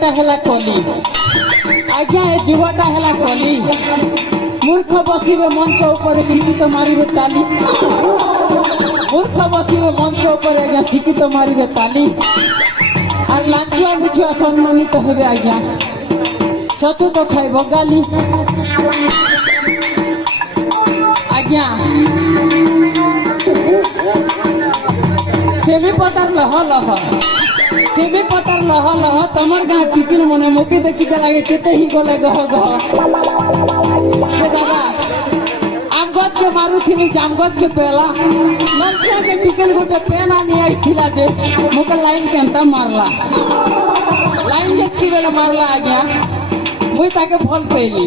ଯୁଗଟା ହେଲା କଲି। ଆଜ୍ଞା ଏ ଯୁଗଟା ହେଲା କଲି। ମୂର୍ଖ ବସିବେ ମଞ୍ଚ ଉପରେ ଶିକ୍ଷିତ ମାରିବେ ତାଲି। ମୂର୍ଖ ବସିବେ ମଞ୍ଚ ଉପରେ ଆଜ୍ଞା ଶିକ୍ଷିତ ମାରିବେ ତାଲି। আর লাঞ্চুয়া মিছুয়া সম্মানিত হবে আজ্ঞা, সচুত খাইব গালি। আজ্ঞা সেমি পতার লহ লহ, সেমি পতার লহ লহ, তোমার গাঁ টিকিল মনে মুখে দেখিতে লাগে কেতে হি গলে গহ গহ। যে দাদা আম গছকে মারুথিলি জাম গছকে পেলা, লঞ্চুয়াকে টিকিল গোটে পেন আনি আসছিলা যে মুখে লাইন কেনতা মারলা। লাইন যেতকি বেলে মারলা আজ্ঞা মুই তাকে ভাল পাইলি।